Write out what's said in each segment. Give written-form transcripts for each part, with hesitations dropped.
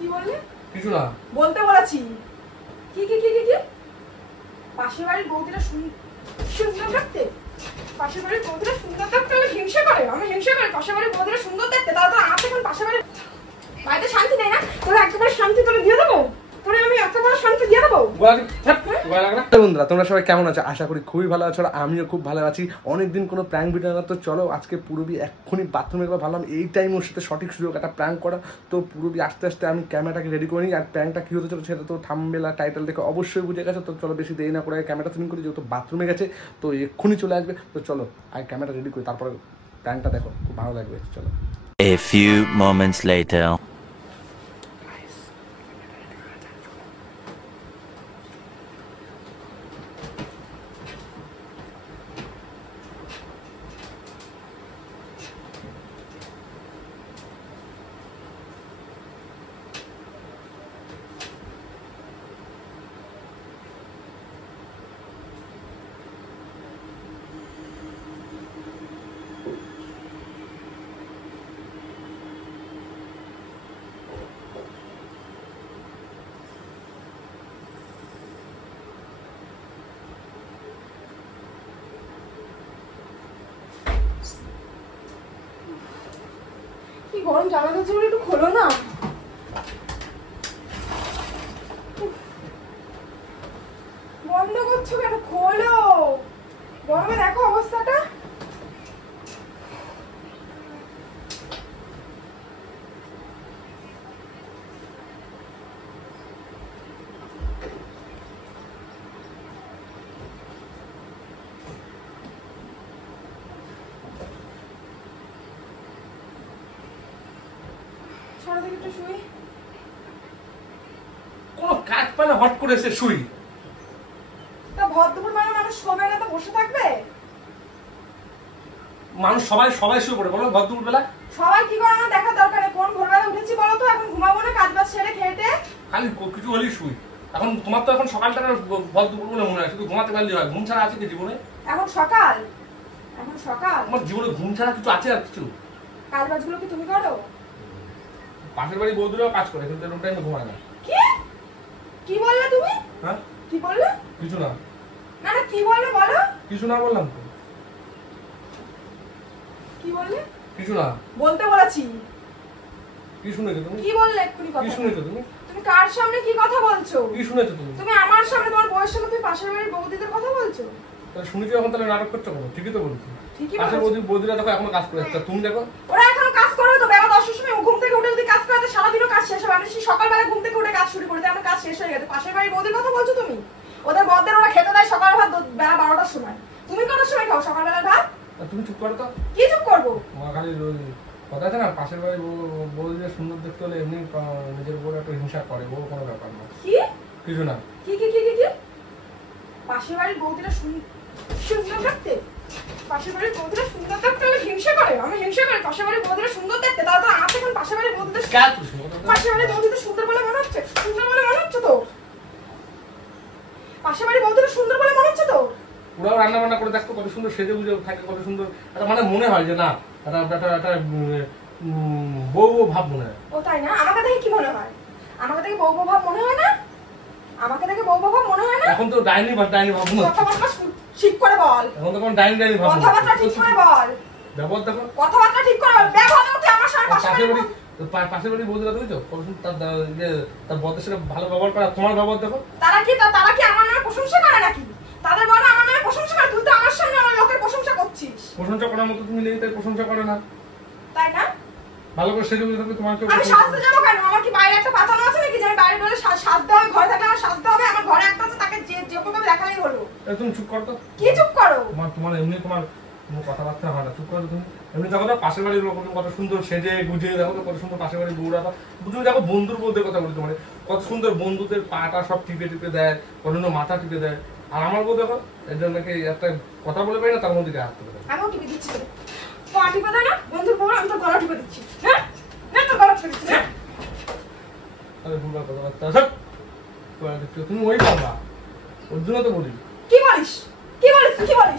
কি বললে? কিছু না বলতে বলেছি। কি কি কি কি কি পাশের বাড়ির বৌদিরা সুন্দর দেখতে, পাশের বাড়ির বৌদিরা সুন্দর দেখতে আমি হিংসা করে, পাশের বাড়ির বৌদিরা সুন্দর দেখতে, তাহলে তো আমার এখন পাশের বাড়িতে শান্তি নেই না? তোরা একেবারে শান্তি তোরা দিয়ে দেবো, তোরা আমি একেবারে শান্তি দিয়ে দেবো। বন্ধুরা তোমরা সবাই কেমন আছো? আশা করি খুবই ভালো আছো, আর আমিও খুব ভালো আছি। অনেকদিন কোনো প্র্যাঙ্ক ভিডিও না, তো চলো আজকে পুরবি এক্ষুনি বাথরুমে গেলে ভাবলাম এই টাইম ওর সাথে সঠিক সুযোগ একটা প্র্যাঙ্ক করা। তো পুরবি আস্তে আস্তে আমি ক্যামেরাটাকে রেডি করে নিই, আর প্র্যাঙ্কটা কী হতে চলো সেটা তো থাম্বনেল আর টাইটেল দেখে অবশ্যই বুঝে গেছে। তো চলো বেশি দেরি না করে ক্যামেরাটা সেটিং করি, যেহেতু বাথরুমে গেছে তো এক্ষুনি চলে আসবে। তো চলো আর ক্যামেরা রেডি করি, তারপরে প্র্যাঙ্কটা দেখো, খুব ভালো লাগবে। চলো। A few moments later. কি গরম, জামা কাপড় একটু খোলো না। বন্ধ করছো কেন? খোলো, গরমে দেখো অবস্থাটা। সরা থেকে একটু শুই। কোনো কাজ পালে হট করে এসে শুই। তা ভর দুপুর মানে মানুষ শোবে না তো বসে থাকবে? মানুষ সবাই শুয়ে পড়ে, বলো ভর দুপুর বেলা। সবাই কি করে আমার দেখার দরকার নেই। কোন ভোরবেলা উঠেছি বলো তো? এখন ঘুমাবো না, কাজ বাজ সেরে খেটে খালি কিছু হলেই শুই। এখন তোমার তো এখন সকালটা ভর দুপুর বলে মনে হয়, শুধু ঘুমাতে পারলেই হয়। ঘুম ছাড়া আছে কি জীবনে? এখন সকাল তোমার জীবনে ঘুম ছাড়া কিছু আছে? আর কিছু কাজ বাজগুলো কি তুমি করো? পাশের বাড়ি বৌদিরাও কাজ করে, কিন্তু এরকম টাইমে ঘুমায় না। কি বললে তুমি? হ্যাঁ কি বললে? কিছু না। না না কি বললে বলো? কিছু না বললাম তো। কি বললে? কিছু না বলতে বলেছি। কি শুনেছো তুমি? কি বললে এক্ষুনি কথা? কি শুনেছো তুমি? তুমি কার সামনে কি কথা বলছো? কি শুনেছো তুমি? তুমি আমার সামনে তোমার বউয়ের সামনে তুমি পাশের বাড়ির বৌদিদের কথা বলছো? তাহলে শুনেছো যখন, তাহলে নাটক করছো কেন? ঠিকই তো বলছি। ঠিকই পাশের বলছো। বৌদিরা দেখো এখনো কাজ করে যাচ্ছে, তুমি দেখো। ওরা এখনো কাজ করে তো, বেলা 10টার সময় ঘুম থেকে উঠে যদি কাজ করে সারাদিনও কাজ শেষ হবে। আমি সেই সকালবেলা ঘুম থেকে উঠে কাজ শুরু করি, আমার কাজ শেষ হয়ে গেছে। পাশের বাড়ির বৌদির কথা বলছো তুমি? ওদের বড়দের ওরা খেতে দেয় সকাল ভাত বেলা 12টার সময়। তুমি কোন সময় খাও সকালবেলা ভাত? তুমি চুপ করো তো। কি চুপ করবো? তোমার খালি কথা আছে না, পাশের বাড়ি বৌদিদের সুন্দর দেখতে হলে এমনি নিজের বউ একটু হিংসা করে, বউ কোনো ব্যাপার না। কিছু না। কি কি কি কি কি পাশের বাড়ির বৌদিরা সুন্দর দেখতে, পাশের বাড়ির বৌদিরা সুন্দর দেখতে আমি হিংসা করে, পাশের বাড়ির বৌদিরা সুন্দর দেখতে, তাহলে তো আমার এখন পাশের বাড়ির বৌদিদের সুন্দর বলে মনে হচ্ছে? তো পাশের বাড়ির বৌদিরা সুন্দর বলে মনে হচ্ছে তো? ওরাও রান্না বান্না করে দেখতো কত সুন্দর সেজে বুঝে থাকে, কত সুন্দর। এটা মানে মনে হয় যে না একটা বউ ভাব মনে হয়। ও তাই না? আমাকে দেখে কি মনে হয়? আমাকে দেখে বউ ভাব মনে হয় না? আমাকে দেখে বউ ভাব মনে হয় না? এখন তো ডাইনি ভাব মনে হচ্ছে। কথাবার্তা ঠিক করে বল। এখন তো কোন ডাইনি ভাব। কথাবার্তা ঠিক করে বল। ব্যবহার দেখো। কথাবার্তা ঠিক করে বল। ব্যবহার করতে আমার সামনে পাশের বাড়ি বৌদিরা দেখো কত সুন্দর, তার বদের সাথে ভালো ব্যবহার করা। তোমার ব্যবহার দেখো। তারা কি আমার নামে প্রশংসা করে নাকি? তাদের বড় আমার নামে প্রশংসা করে, তুই তো আমার সামনে আমার লোকের প্রশংসা করছিস। প্রশংসা করার মতো তুমি নেই, তাই প্রশংসা করে না। তাই না? ভালো করে সেজে বুঝে থাকলে তোমার কেউ। আমি সাজতে যাবো কেন? আমার কি বাইরে একটা পাতানো আছে নাকি যে আমি বাইরে বলে সাজতে হবে? ঘরে থাকলে আমার সাজতে হবে? আমার ঘরে একটা আছে, তাকে যে কোনো দেখালেই হলো। তুমি চুপ করো তো। কি চুপ করো? তোমার এমনি তোমার কোনো কথাবার্তা হয় না, চুপ করো তুমি। এমনি দেখো তো পাশের বাড়ির লোক কত সুন্দর সেজে গুজিয়ে, দেখো তো কত সুন্দর পাশের বাড়ির বউরা। তুমি দেখো বন্ধুর বউদের কথা বলি, তোমার কত সুন্দর বন্ধুদের পাটা সব টিপে দেয়, অন্য মাথা টিপে দেয়। আর আমার বউ দেখো এর জন্য নাকি একটা কথা বলে পাই না, তার মধ্যে হাত তুলে দেয়। আমিও টিপে দিচ্ছি, পা টিপে দেয় না বন্ধুর বউ, আমি তো গলা টিপে দিচ্ছি। হ্যাঁ তোর গলা টিপে দিচ্ছি। আরে ভুলবার কথাবার্তা তুমি ওই পাবা, ওর জন্য তো বলি। কি বলিস?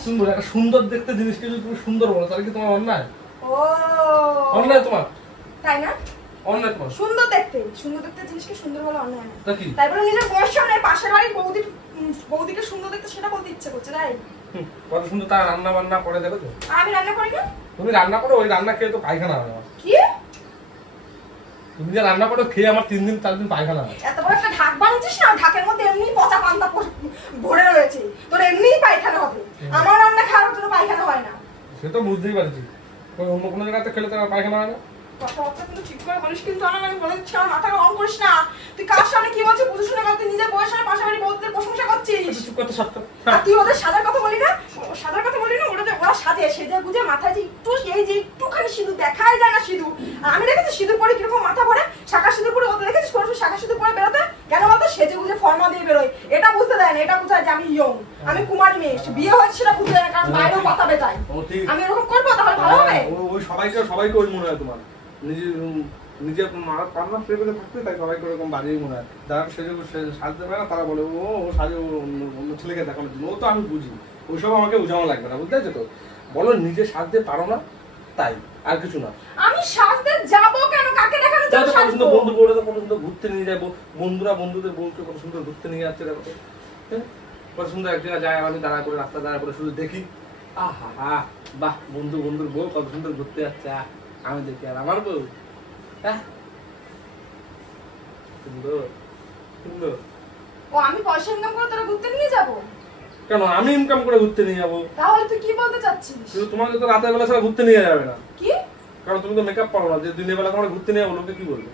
সুন্দর একটা সুন্দর দেখতে জিনিসকে যদি তুমি সুন্দর বলো, তাহলে কি তোমার অন্যায়? ও অন্যায় তোমার, তাই না? অন্যায় তোমার সুন্দর দেখতে জিনিসকে সুন্দর বলে অন্যায় না। তা কি? তাই বলে নিজের বয়স সামনে পাশের বাড়ির বৌদিকে সুন্দর দেখতে সেটা বলতে ইচ্ছে করছে, তাই? কত সুন্দর তারা রান্না বান্না করে দেখো তো। আমি রান্না করি না? তুমি রান্না করো, ওই রান্না খেয়ে তো পায়খানা হয় আমার। কি? তুমি যে রান্না করো খেয়ে আমার 3 দিন 4 দিন পায়খানা হয়। এত বড় একটা ঢাক বানিয়েছিস না, ঢাকের মধ্যে এমনি পচা পান্তা ভরে রয়েছে, তোর এমনিই পায়খানা হবে। আমার রান্না খাওয়ার জন্য পায়খানা হয় না। সে তো বুঝতেই পারছি, ওই অন্য কোনো জায়গাতে খেলে তো পায়খানা হয় না। কথাবার্তা কিন্তু ঠিক করে বলিস কিন্তু, আমি বলে দিচ্ছি আমার মাথা গরম করিস না। তুই কার সামনে কি বলছিস বুঝে শুনে তুই নিজের বয়স সামনে পাশাপাশি বৌদিদের প্রশংসা করছিস। চুপ করতে সত্য। আর তুই ওদের সাজার কথা বলি না, সাজার কথা বলি না, ওরা সাজে সেজে বুঝে মাথায় যে একটু এই যে একটুখানি সিঁদুর দেখাই যায় না সিঁদুর। আমি দেখেছি সিঁদুর পরে কিরকম মাথা ভরে, শাখা সিঁদুর পরে ওদের দেখেছিস কোনো শাখা সিঁদুর পরে বেরোতে কেন বলতো? সেজে বুঝে ফর্মা দিয়ে বেরোয়, এটা বুঝতে দেয় না, এটা বোঝায় যে আমি ইয়ং, আমি কুমারী মেয়ে, বিয়ে হয়েছে সেটা বুঝতে দেয় না, কারণ বাইরেও কথা বেটাই। আমি এরকম করবো তাহলে ভালো হবে? ওই সবাইকে ওই মনে হয় তোমার নিজে পার্টনার ফেভারে থাকতে, তাই সবাইকে ওরকম বাজেই মনে হয়। যারা সাজতে পারে না তারা বলে ও সাজে অন্য ছেলেকে দেখানোর জন্য। ও তো আমি বুঝি, ওইসব আমাকে বোঝানো লাগবে না, বুঝতে পারছো তো? বলো নিজে সাজতে পারো না তাই, আর কিছু না। আমি সাজতে যাবো কেন? কাকে দেখানোর জন্য সাজবো? বন্ধু বলে তো কত সুন্দর ঘুরতে নিয়ে যাবো, বন্ধুরা বন্ধুদের বউকে কত সুন্দর ঘুরতে নিয়ে যাচ্ছে, দেখো তো কত সুন্দর এক জায়গায় যায়, আমি দাঁড়া করে রাস্তা দাঁড়া করে শুধু দেখি, আহা হা বাহ, বন্ধুর বউ কত সুন্দর ঘুরতে যাচ্ছে, আমি দেখি আর আমার বউ সুন্দর সুন্দর। ও আমি পয়সা ইনকাম করে তোরা ঘুরতে নিয়ে যাবো? কেন আমি ইনকাম করে ঘুরতে নিয়ে যাবো? তাহলে তুই কি বলতে চাচ্ছিস? কিন্তু তোমাকে তো রাতের বেলা ছাড়া ঘুরতে নিয়ে যাবে না। কি? কারণ তুমি তো মেকআপ পারো না, যে দিনের বেলা তোমার ঘুরতে নিয়ে যাবো, লোকে কি বলবে?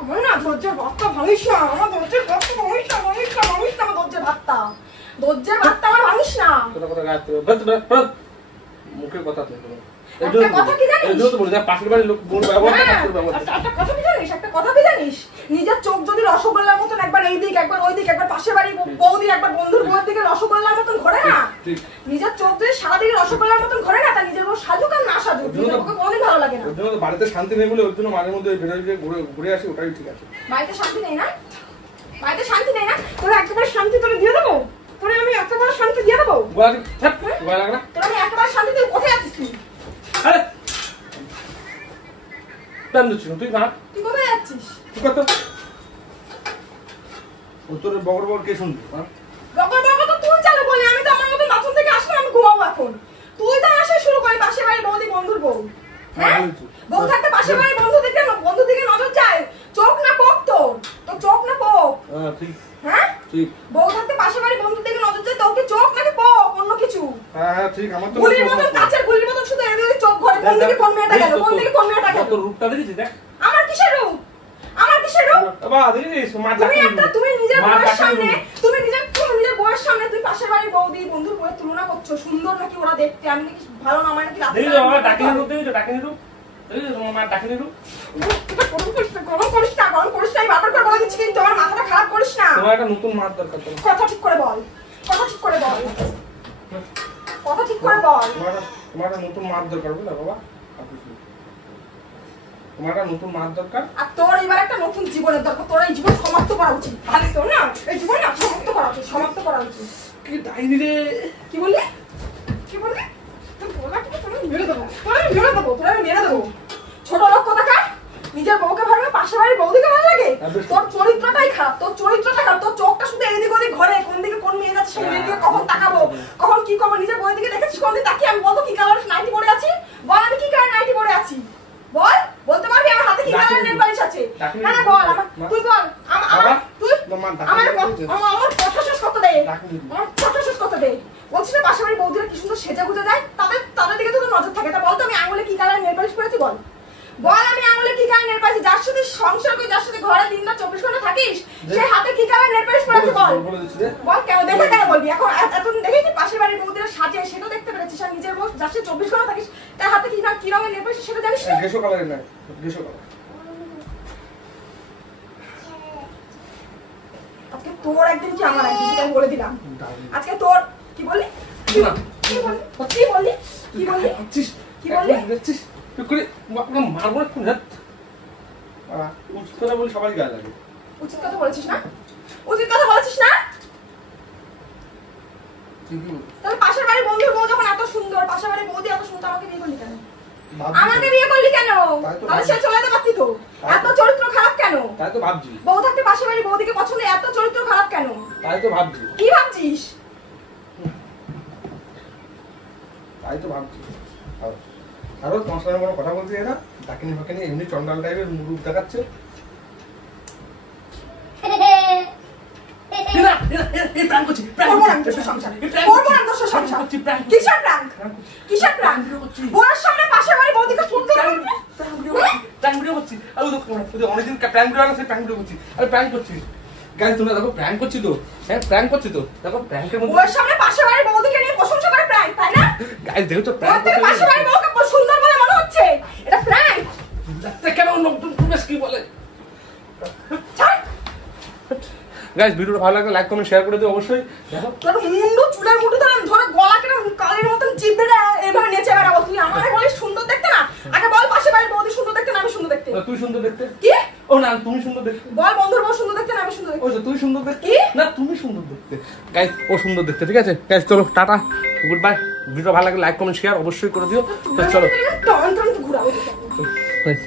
আমার না ধৈর্যের ভাতটা ভাঙিস না, আমার ধৈর্যের ভাতটা ভাঙিস না, আমার ধৈর্যের ভাতটা আমার ভাঙিস না। কথা গায়ে মুখের কথা তুমি একটা কথা কি জানিস? একটা কথা কি জানিস? নিজের চোখ যদি রসগোল্লার মতন একবার এই দিক একবার ওই দিক, একবার পাশের বাড়ি বৌদি একবার বন্ধুর বউয়ের দিকে রসগোল্লার মতন ঘোরে না, নিজের চোখ যদি সারাদিন রসগোল্লার মতন ঘোরে না, তা নিজের বউ সাজুক আর না সাজুক নিজের বউকে কোনোদিন ভালো লাগে না। বাড়িতে শান্তি নেই বলে ওর জন্য মাঝে মধ্যে বেরোয় ঘুরে আসি, ওটাই ঠিক আছে। বাড়িতে শান্তি নেই না? বাড়িতে শান্তি নেই না? তোরা একেবারে শান্তি তোরে দিয়ে দেবো, তোরে আমি একেবারে শান্তি দিয়ে দেবো, তোরা আমি একেবারে শান্তি। তুই কোথায় আছিস? তুই না তুই কোথায় যাচ্ছিস? তোর বগর বগর কে শুনবি? বকর তো তুই চালু করলি, আমি তো আমার মতো বাথরুম থেকে আসলাম, আমি ঘুমাবো এখন। তুই তো আসা শুরু করি পাশের বাড়ির বৌদি বন্ধুর বউ। হ্যাঁ, বউ থাকতে পাশের বাড়ির বন্ধু দিকে নজর যায়, চোখ না পোক তোর চোখ না পোক? ঠিক। হ্যাঁ ঠিক। বউ থাকতে পাশের বাড়ির বন্ধুর দিকে নজর যায়, তোর কি চোখ নাকি পোক অন্য কিছু? হ্যাঁ ঠিক। আমার তো গুলির মতন কাছের গুলির মতন শুধু এদিকে চোখ ঘোরে, কোন দিকে কোন মেয়েটা গেল, কোন দিকে কোন মেয়েটা গেল। তোর রূপটা দেখেছিস? দেখ আমার কিসের রূপ? বাবা দেখিস মা ডাকি তুমি নিজের বউয়ের সামনে তুমি নিজের বউয়ের সামনে তুই পাশের বাড়ির বৌদি বন্ধুর বউয়ের তুলনা করছো, সুন্দর নাকি ওরা দেখতে, আমি নাকি ভালো না, আমার নাকি রাতে দেখিস বাবা ডাকিনি রূপ, দেখিস ডাকিনি রূপ, দেখিস তোমার মা ডাকিনি রূপ। গরম করিস না, আমি বারবার করে বলে দিচ্ছি, কিন্তু আমার মাথাটা খারাপ করিস না। তোমার একটা নতুন মার দরকার। কথা ঠিক করে বল, কথা ঠিক করে বল। তোমার একটা নতুন মার দরকার, বুঝলা বাবা? তোমার একটা নতুন মার দরকার, আর তোর এবার একটা নতুন জীবনের দরকার। তোর এই জীবন সমাপ্ত করা উচিত, ভালো তোর না? এই জীবন না সমাপ্ত করা উচিত। কি ডাইনি রে? কি বললি? তোর বলাটাকে তোর মেরে দেবো, তোর আমি মেরে দেবো। ছোট লোক কোথাকার, নিজের বউকে ভালো লাগে, পাশের বাড়ির বৌদিকে ভালো লাগে? তোর চরিত্রটাই খারাপ, তোর চোখটা শুধু এদিক ওদিক ঘরে, কোন দিকে কোন মেয়ে যাচ্ছে সেই মেয়ের দিকে কখন তাকাবো, কখন কি করবো। নিজের বউয়ের দিকে দেখেছিস কোনদিন তাকিয়ে? আমি বলবো কি কালার নাইটি পরে আছি? বল আমি কি কালার নাইটি পরে আছি, বলতে পারবি? আমার হাতে কি কালার নেল পালিশ আছে? না বল, তুই বল। আমার কথা শেষ করতে দে। বলছিস না পাশের বাড়ির বৌদিরা কি সুন্দর সেজে গুজে যায়, তাদের দিকে তো তোর নজর থাকে। তা বল তো আমি আঙুলে কি কালার নেল পালিশ করেছি? বল আমি আঙুলে কি কালার নেল পালিশ, যার সাথে সংসার করি, যার সাথে ঘরে দিনরাত 24 ঘন্টা থাকিস, সেই হাতে কি কালার নেল পালিশ করেছি? বল কেন দেখে কেন বলবি? এখন এতদিন দেখেছি পাশের বাড়ির বৌদিরা সাজে, সেটা দেখতে পেরেছিস। আর নিজের বউ যার সাথে 24 ঘন্টা থাকিস, তার হাতে কি রঙের নেল পালিশ সেটা জানিস না? গেসো কালারের না, গেসো কালার। আজকে তোর একদিন কি আমার একদিন, আমি বলে দিলাম। আজকে তোর কি বললি? মারবো উচিত কথা বলি, সবাই গায়ে লাগে। উচিত কথা বলেছিস না? তাহলে পাশের বাড়ির বন্ধুর বউ যখন এত সুন্দর, পাশের বাড়ির বৌদি এত সুন্দর, আমাকে বিয়ে করলি কেন? তাহলে সে চলে যেতে পারতি তো। তাই তো ভাবছি। বউ থাকতে পাশের বাড়ির বৌদিকে পছন্দ, এত চরিত্র খারাপ কেন? তাই তো ভাবছি। কি ভাবছিস? তাই তো ভাবছি। আরো তোমার সঙ্গে কোনো কথা বলছি এরা ডাকিনি ফাঁকিনি এমনি চন্ডাল টাইপের মুরুখ দেখাচ্ছে। করবো না তোর সংসার, করবো না তোর সংসার। কিসের প্রাঙ্ক? কিসের প্রাঙ্ক? বউয়ের সামনে পাশের বাড়ির বৌদিকে শুনতে হবে? অনেকদিন প্র্যাঙ্ক ভিডিও আছে, প্র্যাঙ্ক ভিডিও করছি। আরে প্র্যাঙ্ক করছি গাইস, তোমরা দেখো প্র্যাঙ্ক করছি তো। হ্যাঁ প্র্যাঙ্ক করছি তো, দেখো প্র্যাঙ্কের মধ্যে বউয়ের সামনে পাশের বাড়ির বৌদিকে নিয়ে প্রশংসা করে প্রাঙ্ক, তাই না? গাইস দেখো তো ওর প্র্যাঙ্ক থেকে পাশের বাড়ির বউকে সুন্দর বলে মনে হচ্ছে, এটা প্রাঙ্ক। কেন নতুন প্রবেশ কি বলে। ছাড়। গাইস ভিডিওটা ভালো লাগলে লাইক কমেন্ট শেয়ার করে দিও অবশ্যই। দেখো তোর মুন্ডু চুলের মুঠো ধরে গলা কেটে কালের মতন চিপে এভাবে নেচে বেড়াবো। তুই আমারে বলিস সুন্দর দেখতে না? আগে বল পাশের বাড়ির বৌদি সুন্দর দেখতে না আমি সুন্দর দেখতে? তুই সুন্দর দেখতে। কি? ও না তুমি সুন্দর দেখতে। বল বন্ধুর বউ সুন্দর দেখতে না আমি সুন্দর দেখতে? ওই যে তুই সুন্দর দেখতে। কি? না তুমি সুন্দর দেখতে। গাইস ও সুন্দর দেখতে, ঠিক আছে গাইস চলো টাটা গুড বাই। ভিডিও ভালো লাগলে লাইক কমেন্ট শেয়ার অবশ্যই করে দিও। তো চলো টন টন ঘুরাবো। গাইস